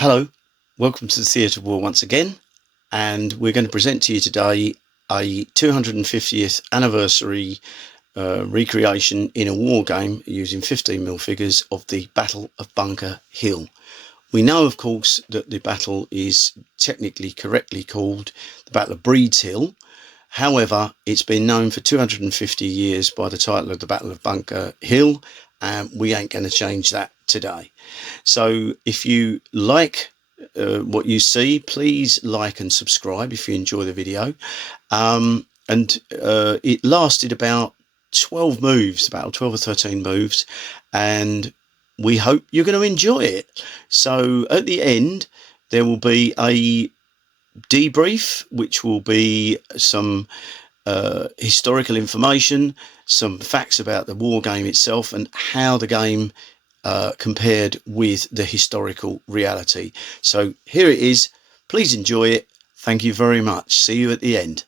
Hello, welcome to the Theatre of War once again, and we're going to present to you today a 250th anniversary recreation in a war game using 15mm figures of the Battle of Bunker Hill. We know, of course, that the battle is technically correctly called the Battle of Breed's Hill. However, it's been known for 250 years by the title of the Battle of Bunker Hill, and we ain't going to change that today. So if you like what you see, please like and subscribe if you enjoy the video. It lasted about 12 moves, about 12 or 13 moves, and we hope you're going to enjoy it. So at the end, there will be a debrief, which will be some historical information, some facts about the war game itself, and how the game compared with the historical reality. So here it is. Please enjoy it. Thank you very much. See you at the end.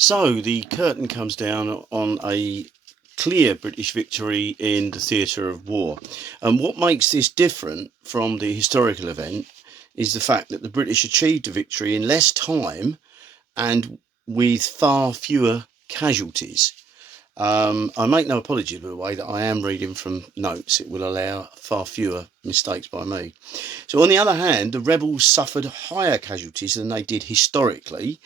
So the curtain comes down on a clear British victory in the theatre of war. And what makes this different from the historical event is the fact that the British achieved a victory in less time and with far fewer casualties. I make no apology, by the way, that I am reading from notes. It will allow far fewer mistakes by me. So on the other hand, the rebels suffered higher casualties than they did historically.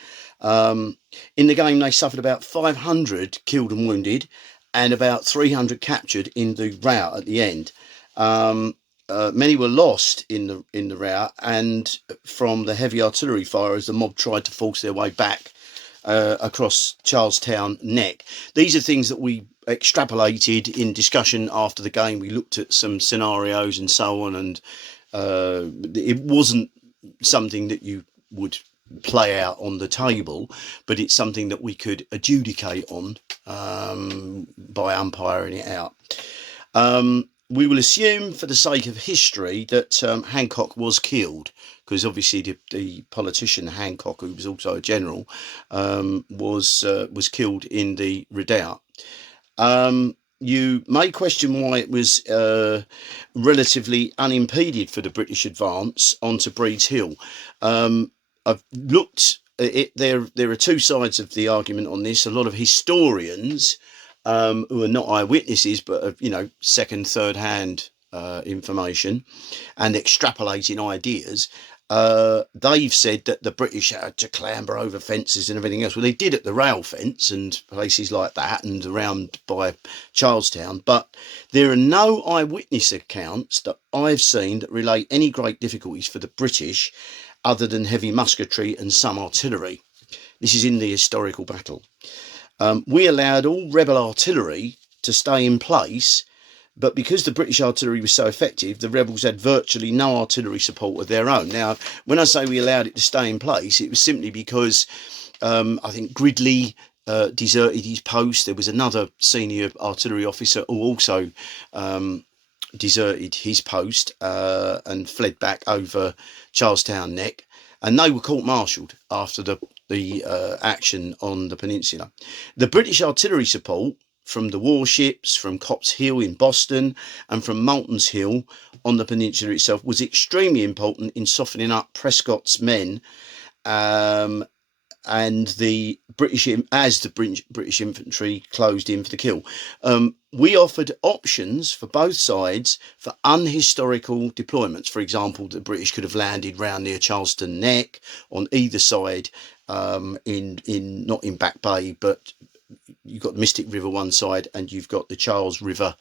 In the game, they suffered about 500 killed and wounded and about 300 captured in the rout at the end. Many were lost in the rout and from the heavy artillery fire as the mob tried to force their way back across Charlestown Neck. These are things that we extrapolated in discussion after the game. We looked at some scenarios and so on, and it wasn't something that you would play out on the table, but it's something that we could adjudicate on by umpiring it out. We will assume, for the sake of history, that Hancock was killed, because obviously the politician Hancock, who was also a general, was killed in the redoubt. You may question why it was relatively unimpeded for the British advance onto Breed's Hill. I've looked at it. There are two sides of the argument on this. A lot of historians who are not eyewitnesses, but second, third hand information and extrapolating ideas. They've said that the British had to clamber over fences and everything else. Well, they did at the rail fence and places like that and around by Charlestown, but there are no eyewitness accounts that I've seen that relate any great difficulties for the British other than heavy musketry and some artillery. This is in the historical battle. We allowed all rebel artillery to stay in place, but because the British artillery was so effective, the rebels had virtually no artillery support of their own. Now, when I say we allowed it to stay in place, it was simply because I think Gridley deserted his post. There was another senior artillery officer who also deserted his post and fled back over Charlestown Neck, and they were court-martialed after the action on the peninsula. The British artillery support from the warships, from Copp's Hill in Boston and from Moulton's Hill on the peninsula itself was extremely important in softening up Prescott's men and the British infantry closed in for the kill. We offered options for both sides for unhistorical deployments. For example, the British could have landed round near Charleston Neck on either side, not in Back Bay, but you've got the Mystic River one side and you've got the Charles River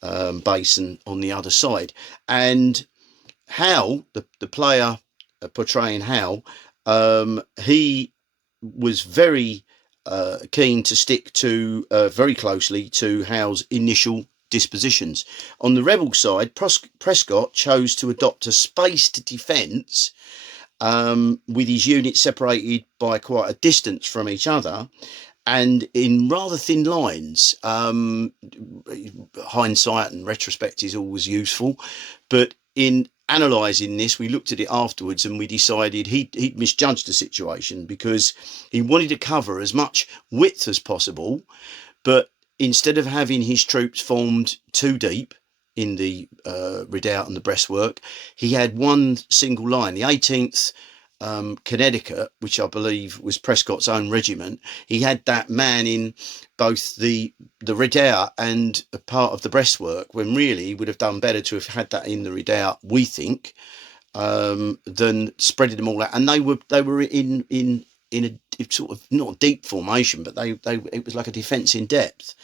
basin on the other side. And Howe, the player portraying Howe, he was very keen to stick to very closely to Howe's initial dispositions. On the rebel side, Prescott chose to adopt a spaced defence with his units separated by quite a distance from each other and in rather thin lines. Hindsight and retrospect is always useful, but in analysing this, we looked at it afterwards and we decided he'd misjudged the situation because he wanted to cover as much width as possible, but instead of having his troops formed too deep in the redoubt and the breastwork, he had one single line. The 18th Connecticut, which I believe was Prescott's own regiment, he had that man in both the redoubt and a part of the breastwork, when really he would have done better to have had that in the redoubt, we think, than spreading them all out. And they were in a sort of not a deep formation, but it was like a defence in depth,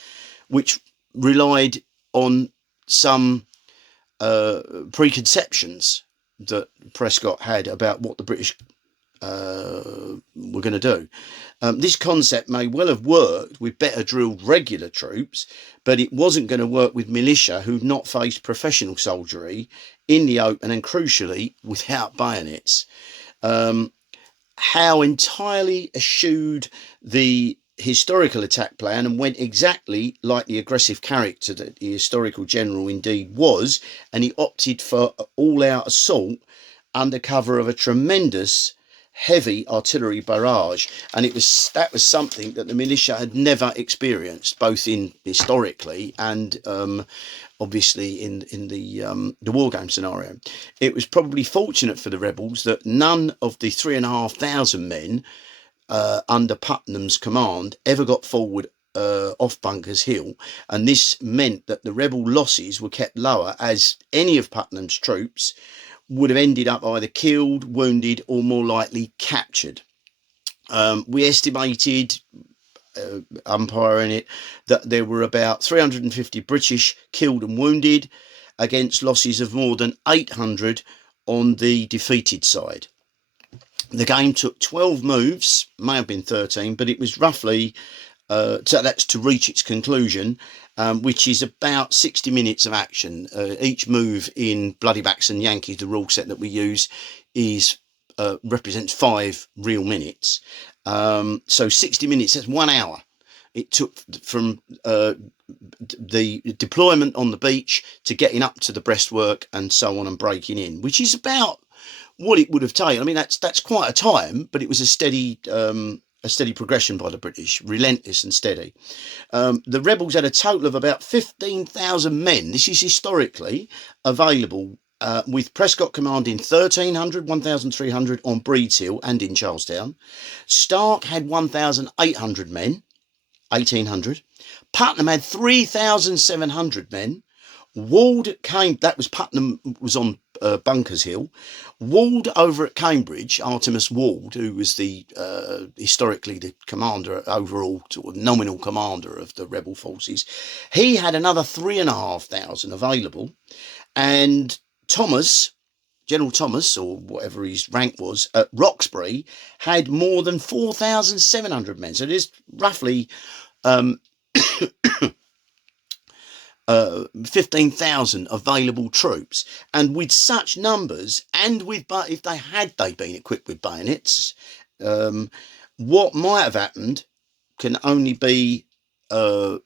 which relied on some preconceptions that Prescott had about what the British were going to do. This concept may well have worked with better drilled regular troops, but it wasn't going to work with militia who'd not faced professional soldiery in the open and crucially without bayonets. Howe entirely eschewed the historical attack plan and went exactly like the aggressive character that the historical general indeed was, and he opted for all-out assault under cover of a tremendous heavy artillery barrage, and that was something that the militia had never experienced, both in historically and obviously in the war game scenario. It was probably fortunate for the rebels that none of the 3,500 men under Putnam's command ever got forward off Bunker's Hill, and this meant that the rebel losses were kept lower, as any of Putnam's troops would have ended up either killed, wounded, or more likely captured. We estimated, umpiring it, that there were about 350 British killed and wounded, against losses of more than 800 on the defeated side. The game took 12 moves, may have been 13, but it was roughly, so that's to reach its conclusion, which is about 60 minutes of action. Each move in Bloody Backs and Yankees, the rule set that we use, is represents 5 real minutes. So 60 minutes, that's 1 hour. It took from the deployment on the beach to getting up to the breastwork and so on and breaking in, which is about what it would have taken. I mean, that's quite a time, but it was a steady progression by the British, relentless and steady. The rebels had a total of about 15,000 men. This is historically available, with Prescott commanding 1,300 on Breed's Hill and in Charlestown. Stark had 1,800 men, 1,800. Putnam had 3,700 men. Ward came, that was Putnam was on Bunker's Hill. Ward over at Cambridge, Artemus Ward, who was the historically the commander, overall sort of nominal commander of the rebel forces, he had another 3,500 available, and Thomas, General Thomas, or whatever his rank was, at Roxbury had more than 4,700 men. So there's roughly 15,000 available troops, and with such numbers, and if they been equipped with bayonets, what might have happened can only be a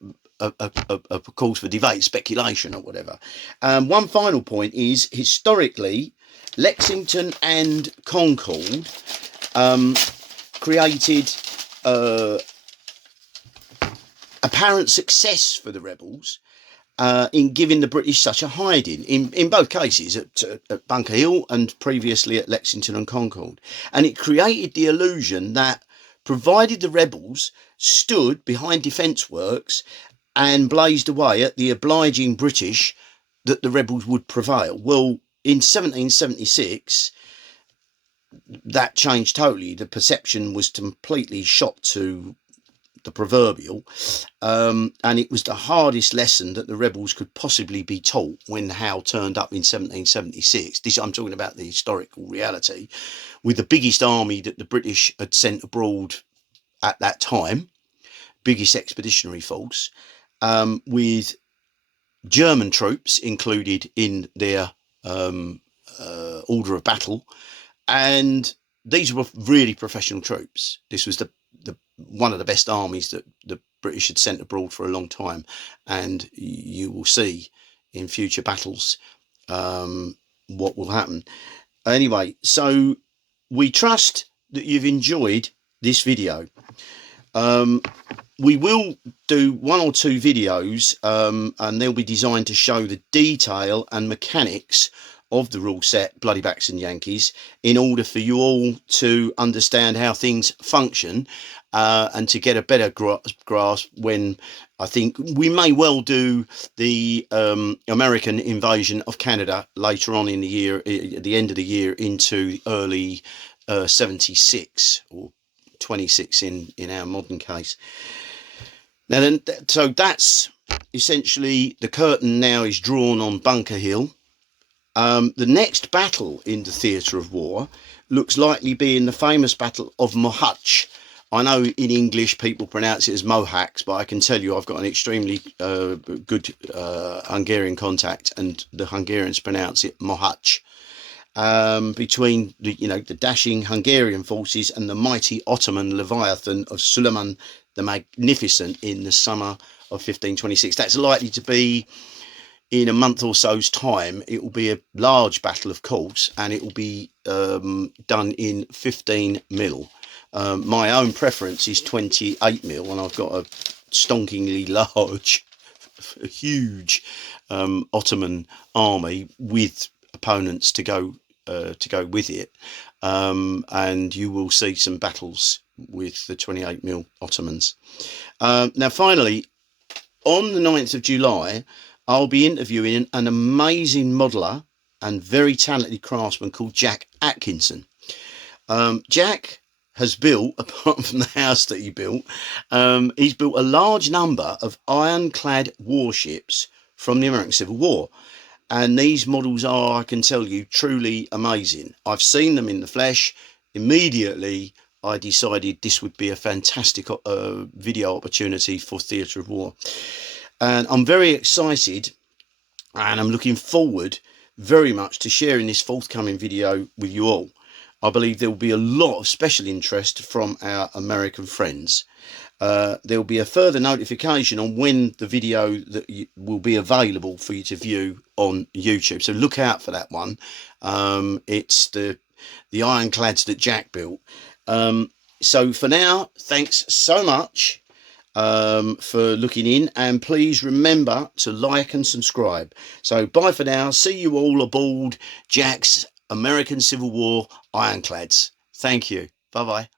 cause for debate, speculation, or whatever. One final point is, historically, Lexington and Concord created apparent success for the rebels in giving the British such a hiding, in both cases, at Bunker Hill and previously at Lexington and Concord. And it created the illusion that, provided the rebels stood behind defence works and blazed away at the obliging British, that the rebels would prevail. Well, in 1776, that changed totally. The perception was completely shot to the proverbial, and it was the hardest lesson that the rebels could possibly be taught when Howe turned up in 1776. This, I'm talking about the historical reality, with the biggest army that the British had sent abroad at that time, biggest expeditionary force, with German troops included in their order of battle, and these were really professional troops. This was the one of the best armies that the British had sent abroad for a long time, and you will see in future battles what will happen. Anyway, so we trust that you've enjoyed this video. We will do 1 or 2 videos, and they'll be designed to show the detail and mechanics of the rule set Bloody Backs and Yankees, in order for you all to understand how things function, and to get a better grasp when, I think, we may well do the American invasion of Canada later on in the year, at the end of the year, into early 76 or 26 in our modern case. Now then, so that's essentially, the curtain now is drawn on Bunker Hill. The next battle in the theatre of war looks likely being the famous Battle of Mohacs. I know in English people pronounce it as Mohacs, but I can tell you I've got an extremely good Hungarian contact, and the Hungarians pronounce it Mohacs. Between the dashing Hungarian forces and the mighty Ottoman Leviathan of Suleiman the Magnificent in the summer of 1526. That's likely to be in a month or so's time. It will be a large battle, of course, and it will be done in 15mm. My own preference is 28mm, and I've got a stonkingly large, huge Ottoman army with opponents to go with it, and you will see some battles with the 28mm Ottomans. Now, finally, on the 9th of July, I'll be interviewing an amazing modeller and very talented craftsman called Jack Atkinson. Jack has built, apart from the house that he built, he's built a large number of ironclad warships from the American Civil War. And these models are, I can tell you, truly amazing. I've seen them in the flesh. Immediately, I decided this would be a fantastic video opportunity for Theatre of War. And I'm very excited, and I'm looking forward very much to sharing this forthcoming video with you all. I believe there will be a lot of special interest from our American friends. There will be a further notification on when the video that will be available for you to view on YouTube, so look out for that one. It's the ironclads that Jack built. So for now, thanks so much for looking in, and please remember to like and subscribe. So bye for now. See you all aboard Jack's American Civil War ironclads. Thank you. Bye bye.